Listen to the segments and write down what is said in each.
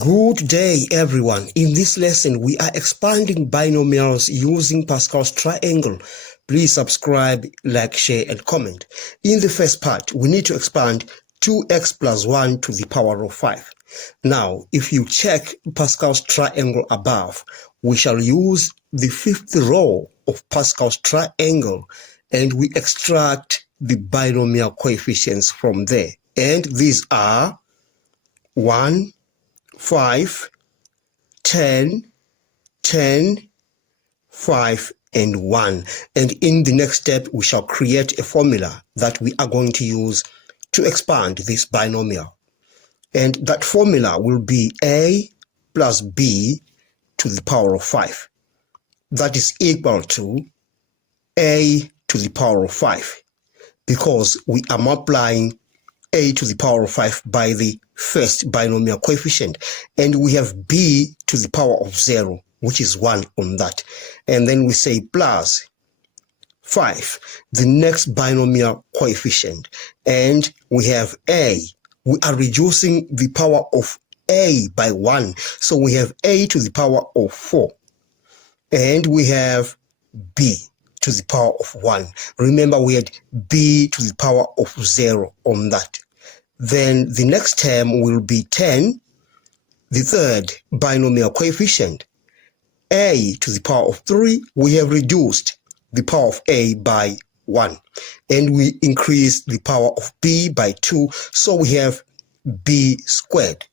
Good day, everyone. In this lesson, we are expanding binomials using Pascal's triangle. Please subscribe, like, share, and comment. In the first part, we need to expand 2x plus 1 to the power of 5. Now, if you check Pascal's triangle above, we shall use the fifth row of Pascal's triangle, and we extract the binomial coefficients from there. And these are 1, 5, 10, 10, 5, and 1. And in the next step, we shall create a formula that we are going to use to expand this binomial. And that formula will be a plus b to the power of 5. That is equal to a to the power of 5, because we are multiplying a to the power of 5 by the first binomial coefficient, and we have b to the power of 0, which is 1 on that. And then we say plus 5, the next binomial coefficient, and we have a. We are reducing the power of a by 1, so we have a to the power of 4, and we have b to the power of 1. Remember, we had b to the power of 0 on that. Then the next term will be 10, the third binomial coefficient, a to the power of 3. We have reduced the power of a by 1, and we increase the power of b by 2, so we have b squared.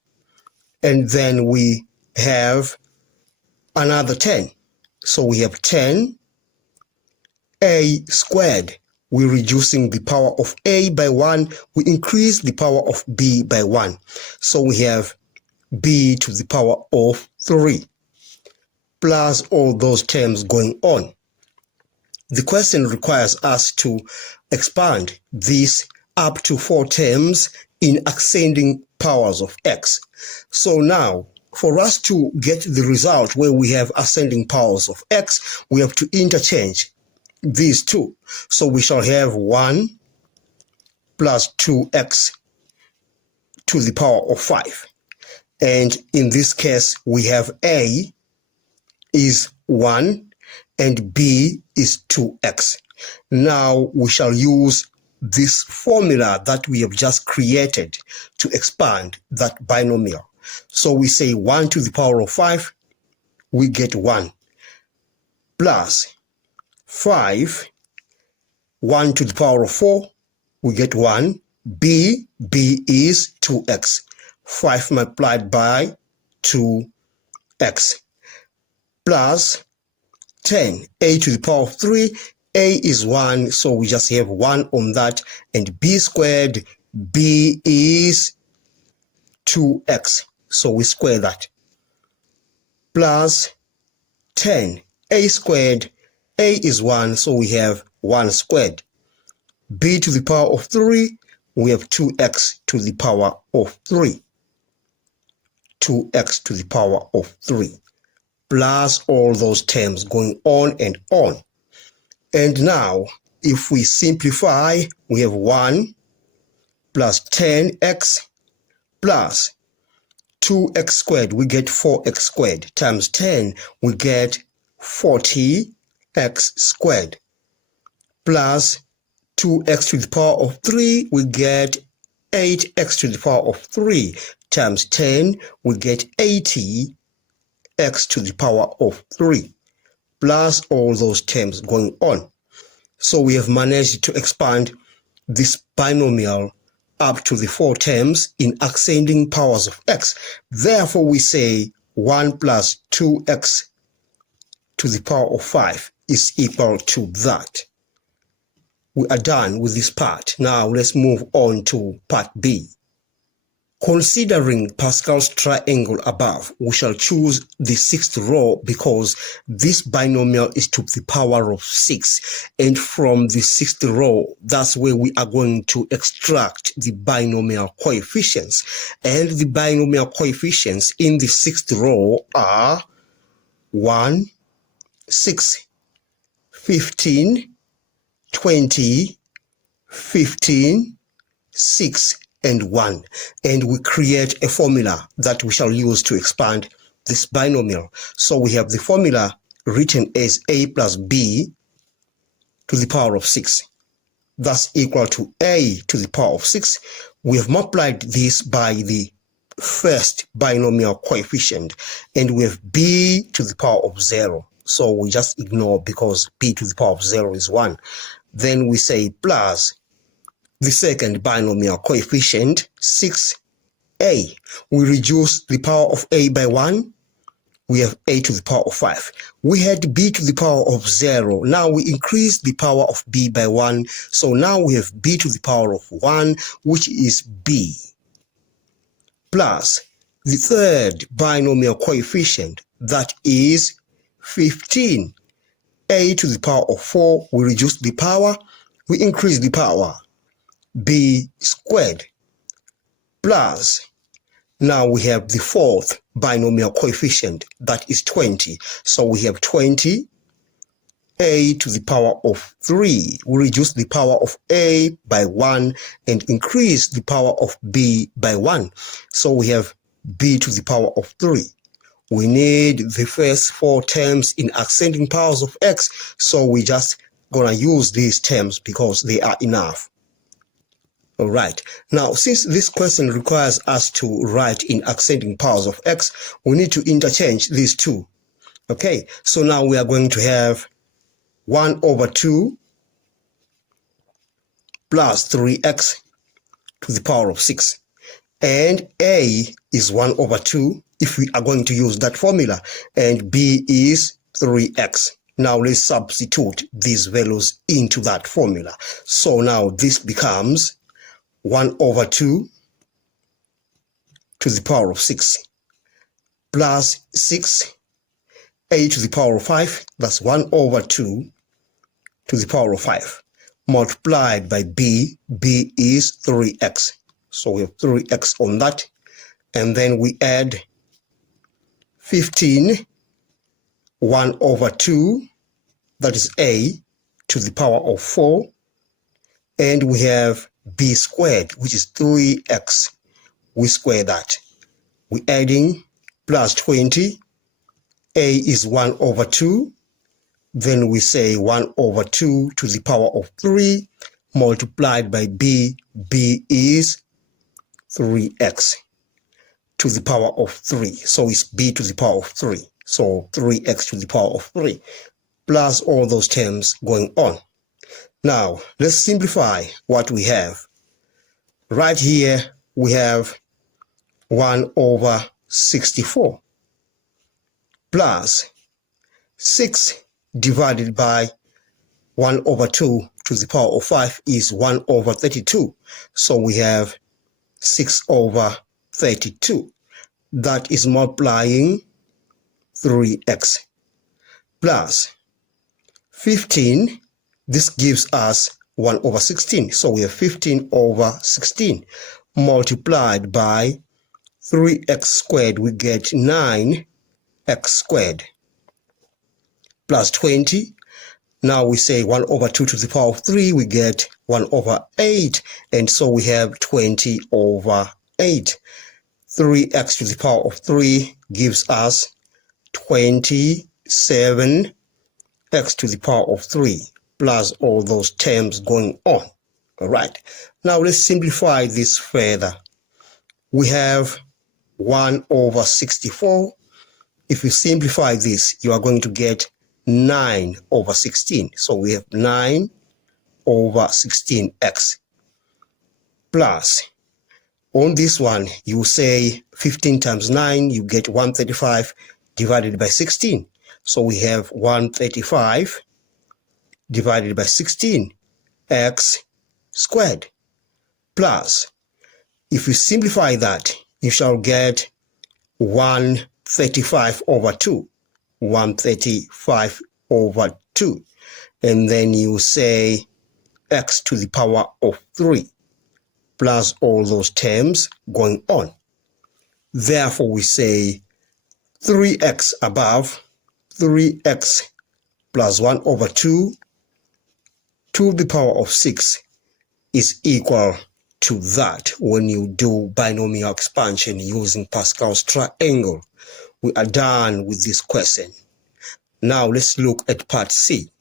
And then we have another 10, so we have 10 a squared. We're reducing the power of a by 1. We increase the power of b by 1. So we have b to the power of 3, plus all those terms going on. The question requires us to expand this up to 4 terms in ascending powers of x. So now, for us to get the result where we have ascending powers of x, we have to interchange these two. So we shall have 1 plus 2x to the power of 5. And in this case, we have a is 1 and b is 2x. Now we shall use this formula that we have just created to expand that binomial. So we say 1 to the power of 5, we get 1, plus 5, 1 to the power of 4, we get 1, b is 2x, 5 multiplied by 2x, plus 10, a to the power of 3, a is 1, so we just have 1 on that, and b squared, b is 2x, so we square that, plus 10, a squared, a is 1, so we have 1 squared. B to the power of 3, we have 2x to the power of 3. 2x to the power of 3. Plus all those terms going on and on. And now, if we simplify, we have 1 plus 10x plus 2x squared. We get 4x squared times 10. We get 40 x squared, plus 2x to the power of 3, we get 8x to the power of 3 times 10, we get 80x to the power of 3, plus all those terms going on. So we have managed to expand this binomial up to the 4 terms in ascending powers of x. Therefore, we say 1 plus 2x to the power of 5 is equal to that. We are done with this part. Now let's move on to part B. Considering Pascal's triangle above, we shall choose the 6th row because this binomial is to the power of 6. And from the 6th row, that's where we are going to extract the binomial coefficients. And the binomial coefficients in the 6th row are 1, 6, 15, 20, 15, 6, and 1. And we create a formula that we shall use to expand this binomial. So we have the formula written as a plus b to the power of 6. That's equal to a to the power of 6. We have multiplied this by the first binomial coefficient, and we have b to the power of 0. So we just ignore because b to the power of 0 is 1. Then we say plus the second binomial coefficient, 6a. We reduce the power of a by 1. We have a to the power of 5. We had b to the power of 0. Now we increase the power of b by 1. So now we have b to the power of 1, which is b, plus the third binomial coefficient, that is 15. A to the power of 4, we reduce the power, we increase the power, b squared, plus now we have the fourth binomial coefficient, that is 20. So we have 20, a to the power of 3. We reduce the power of a by 1 and increase the power of b by 1. So we have b to the power of 3. We need the first 4 terms in ascending powers of x, so we just gonna use these terms because they are enough. All right. Now, since this question requires us to write in ascending powers of x, we need to interchange these two. Okay, so now we are going to have 1 over 2 plus 3x to the power of 6. And a is 1 over 2 if we are going to use that formula, and b is 3x. Now let's substitute these values into that formula. So now this becomes 1 over 2 to the power of 6 plus 6, a to the power of 5, that's 1 over 2 to the power of 5, multiplied by b is 3x. So we have 3x on that, and then we add 15, 1 over 2, that is a to the power of 4, and we have b squared, which is 3x. We square that. We're adding plus 20. A is 1 over 2. Then we say 1 over 2 to the power of 3 multiplied by b. B is 3x to the power of 3. So it's b to the power of 3. So 3x to the power of 3 plus all those terms going on. Now, let's simplify what we have. Right here, we have 1 over 64 plus 6 divided by 1 over 2 to the power of 5 is 1 over 32. So we have 6 over 32. That is multiplying 3x plus 15. This gives us 1 over 16. So we have 15 over 16 multiplied by 3x squared. We get 9x squared plus 20. Now we say 1 over 2 to the power of 3. We get 1 over 8. And so we have 20 over 8. 3x to the power of 3 gives us 27x to the power of 3. Plus all those terms going on. All right. Now let's simplify this further. We have 1 over 64. If you simplify this, you are going to get 9 over 16. So we have 9 over 16x. Plus, on this one, you say 15 times 9, you get 135 divided by 16. So we have 135 divided by 16, x squared. Plus, if you simplify that, you shall get 135 over 2. 135 over 2. And then you say x to the power of 3 plus all those terms going on. Therefore, we say 3x above, 3x plus 1 over 2 to the power of 6 is equal to that when you do binomial expansion using Pascal's triangle. We are done with this question. Now let's look at part C.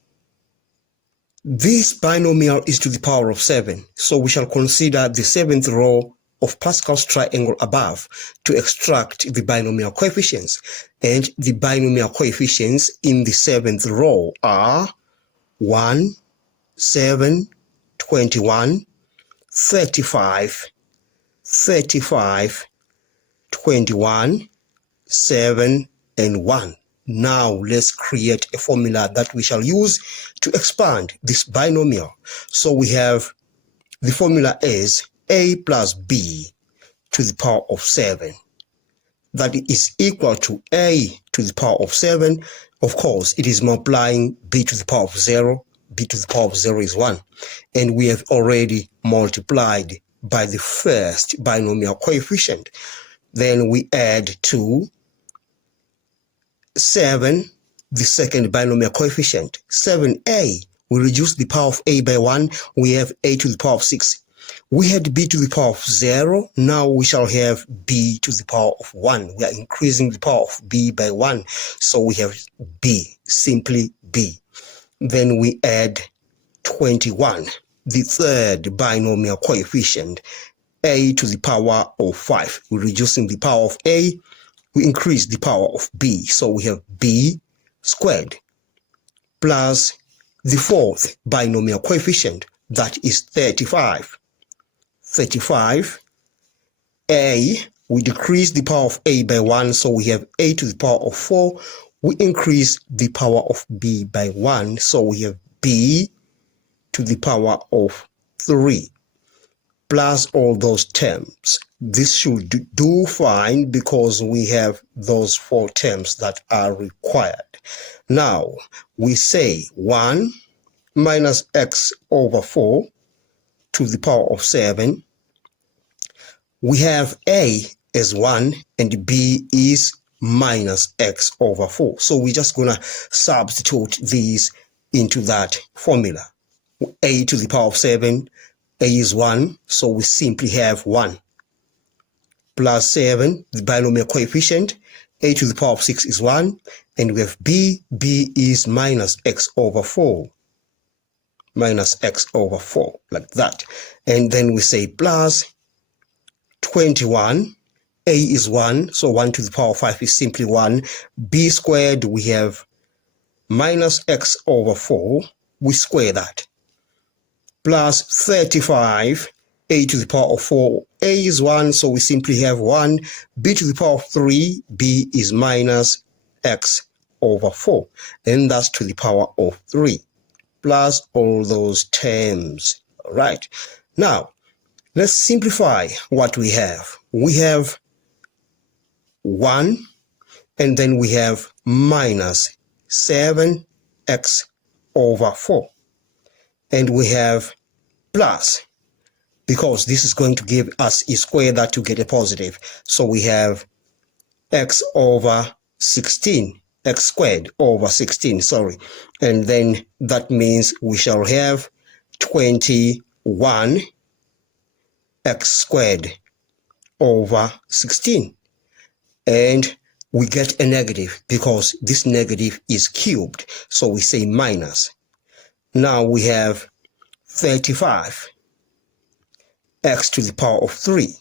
This binomial is to the power of 7, so we shall consider the 7th row of Pascal's triangle above to extract the binomial coefficients. And the binomial coefficients in the 7th row are 1, 7, 21, 35, 35, 21, 7, and 1. Now let's create a formula that we shall use to expand this binomial. So we have the formula is a plus b to the power of 7. That is equal to a to the power of 7. Of course, it is multiplying b to the power of 0. b to the power of 0 is 1. And we have already multiplied by the first binomial coefficient. Then we add to 7, the second binomial coefficient. 7a, we reduce the power of a by 1. We have a to the power of 6. We had b to the power of 0. Now we shall have b to the power of 1. We are increasing the power of b by 1. So we have b, simply b. Then we add 21, the third binomial coefficient, a to the power of 5. We're reducing the power of a. We increase the power of b. So we have b squared plus the fourth binomial coefficient, that is 35. 35, a, we decrease the power of a by 1, so we have a to the power of 4. We increase the power of b by 1, so we have b to the power of 3, plus all those terms. This should do fine because we have those 4 terms that are required. Now, we say 1 minus x over 4 to the power of 7. We have a as 1 and b is minus x over 4. So we're just going to substitute these into that formula. A to the power of 7, a is 1, so we simply have 1. Plus 7, the binomial coefficient, a to the power of 6 is 1, and we have b is minus x over 4. Minus x over 4, like that. And then we say plus 21, a is 1, so 1 to the power of 5 is simply 1. B squared, we have minus x over 4, we square that. Plus 35, a to the power of 4, a is 1, so we simply have 1. B to the power of 3, b is minus x over 4, and that's to the power of 3, plus all those terms. All right. Now, let's simplify what we have. We have 1, and then we have minus 7x over 4. And we have plus, because this is going to give us a square that to get a positive. So we have x over 16, x squared over 16, sorry. And then that means we shall have 21 x squared over 16. And we get a negative because this negative is cubed. So we say minus. Now we have 35 x to the power of 3.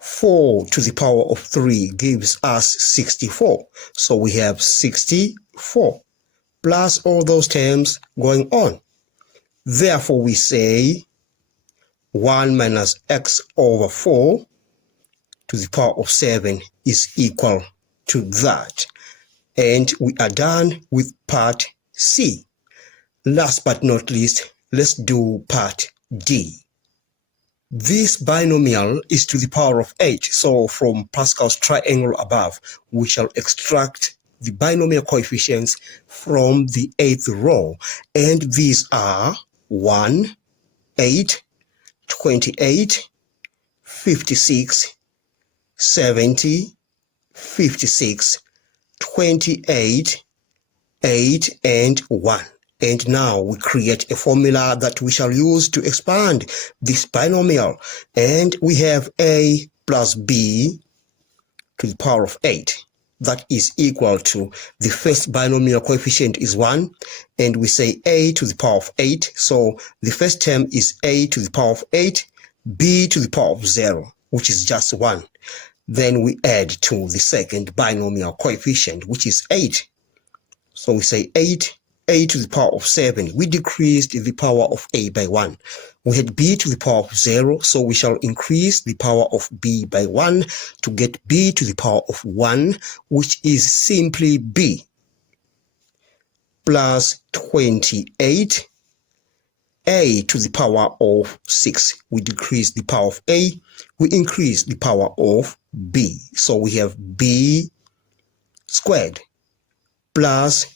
4 to the power of 3 gives us 64. So we have 64 plus all those terms going on. Therefore, we say 1 minus x over 4 to the power of 7 is equal to that. And we are done with part C. Last but not least, let's do part D. This binomial is to the power of 8. So from Pascal's triangle above, we shall extract the binomial coefficients from the 8th row. And these are 1, 8, 28, 56, 70, 56, 28, 8, and 1. And now we create a formula that we shall use to expand this binomial. And we have a plus b to the power of 8. That is equal to the first binomial coefficient is 1, and we say a to the power of 8. So the first term is a to the power of 8, b to the power of 0, which is just 1. Then we add to the second binomial coefficient, which is 8. So we say 8, a to the power of 7. We decreased the power of a by 1. We had b to the power of 0, so we shall increase the power of b by 1 to get b to the power of 1, which is simply b, plus 28, a to the power of 6. We decrease the power of a, we increase the power of b. So we have b squared plus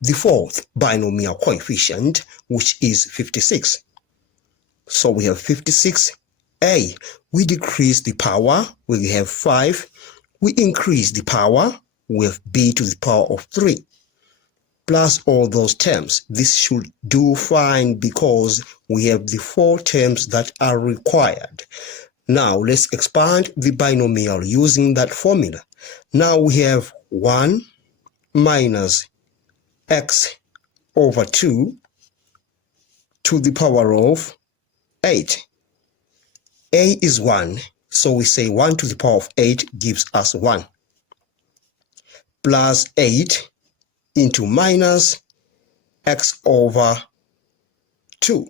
the fourth binomial coefficient, which is 56. So we have 56a. We decrease the power, we have 5. We increase the power, we have b to the power of 3. Plus all those terms. This should do fine because we have the 4 terms that are required. Now let's expand the binomial using that formula. Now we have 1 minus x over 2 to the power of 8. A is 1, so we say 1 to the power of 8 gives us 1. Plus 8 into minus x over 2.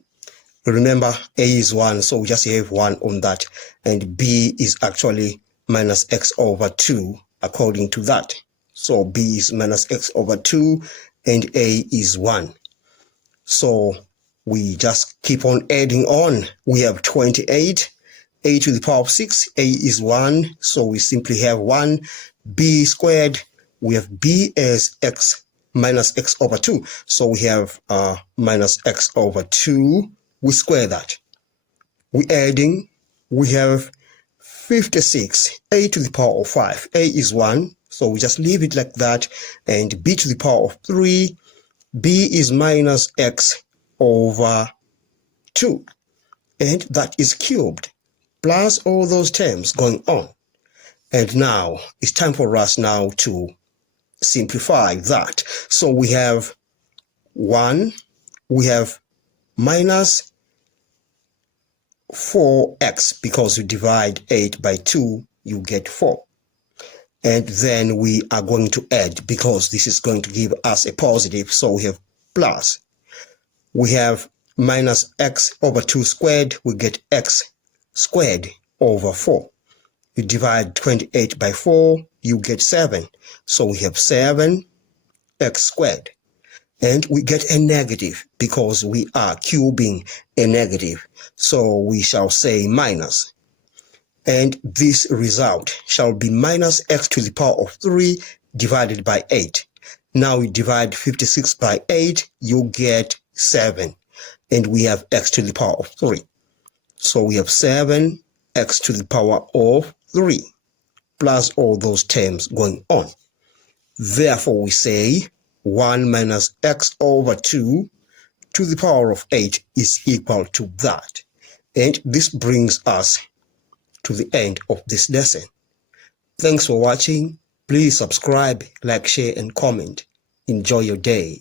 Remember, a is 1, so we just have 1 on that. And b is actually minus x over 2 according to that. So b is minus x over 2 and a is 1. So we just keep on adding on. We have 28, a to the power of 6, a is 1, so we simply have 1, b squared, we have b as x minus x over 2, so we have minus x over 2, we square that. We adding, we have 56, a to the power of 5, a is 1, so we just leave it like that, and b to the power of 3, b is minus x over 2, and that is cubed, plus all those terms going on. And now it's time for us now to simplify that. So we have 1, we have minus 4x, because you divide 8 by 2, you get 4. And then we are going to add, because this is going to give us a positive, so we have plus. We have minus x over 2 squared, we get x squared over 4. You divide 28 by 4, you get 7. So we have 7x squared. And we get a negative because we are cubing a negative. So we shall say minus. And this result shall be minus x to the power of 3 divided by 8. Now we divide 56 by 8, you get 7. And we have x to the power of 3. So we have 7x to the power of 3, plus all those terms going on. Therefore, we say 1 minus x over 2 to the power of 8 is equal to that. And this brings us to the end of this lesson. Thanks for watching. Please subscribe, like, share, and comment. Enjoy your day.